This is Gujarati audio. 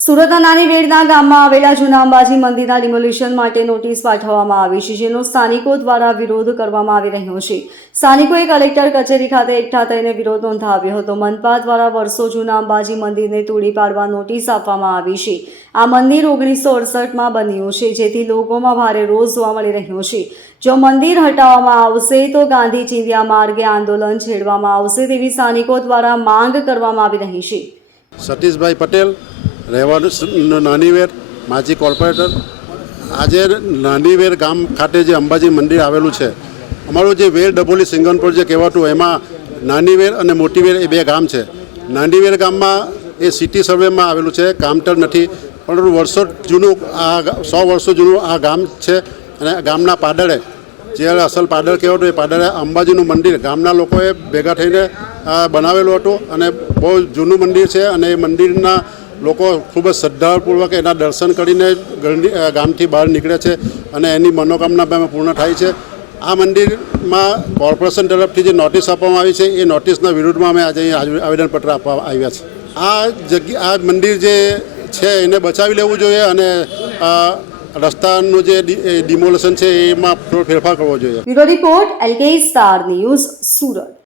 સુરતના નાની વેડના ગામમાં આવેલા જૂના અંબાજી મંદિરના ડિમોલિશન માટે નોટિસ પાઠવવામાં આવી છે, જેનો સ્થાનિકો દ્વારા વિરોધ કરવામાં આવી રહ્યો છે. સ્થાનિકોએ કલેક્ટર કચેરી ખાતે એકઠા થઈને વિરોધ નોંધાવ્યો હતો. મનપા દ્વારા વર્ષો જૂના અંબાજી મંદિરને તોડી પાડવા નોટિસ આપવામાં આવી છે. આ મંદિર 1968માં બન્યું છે, જેથી લોકોમાં ભારે રોષ જોવા મળી રહ્યો છે. જો મંદિર હટાવવામાં આવશે તો ગાંધી ચિંધ્યા માર્ગે આંદોલન છેડવામાં આવશે તેવી સ્થાનિકો દ્વારા માંગ કરવામાં આવી રહી છે. સતીશભાઈ પટેલ, રહેવાનું નાનીવેર, માજી કોર્પોરેટર. આજે નાનીવેર ગામ ખાતે જે અંબાજી મંદિર આવેલું છે, અમારું જે વેર ડભોલી સિંગનપુર જે કહેવાતું, એમાં નાનીવેર અને મોટીવેર એ બે ગામ છે. નાનીવેર ગામમાં એ સિટી સર્વેમાં આવેલું છે, કામતર નથી, પરંતુ વર્ષો જૂનું આ 100 વર્ષો જૂનું આ ગામ છે. અને ગામના પાદળે, જે અસલ પાદળ કહેવાતું, એ પાદળે અંબાજીનું મંદિર ગામના લોકોએ ભેગા થઈને બનાવેલું હતું. અને બહુ જૂનું મંદિર છે અને એ મંદિરના લોકો ખૂબ જ શ્રદ્ધાપૂર્વક એના દર્શન કરીને ગામથી બહાર નીકળે છે અને એની મનોકામના પૂર્ણ થાય છે. આ મંદિરમાં કોર્પોરેશન તરફથી જે નોટિસ આપવામાં આવી છે, એ નોટિસના વિરુદ્ધમાં અમે આજે અહીં આવેદનપત્ર આપવા આવ્યા છે. આ મંદિર જે છે એને બચાવી લેવું જોઈએ અને રસ્તાનું જે ડિમોલેશન છે એમાં થોડો ફેરફાર કરવો જોઈએ. Bureau report, LK star news, Surat.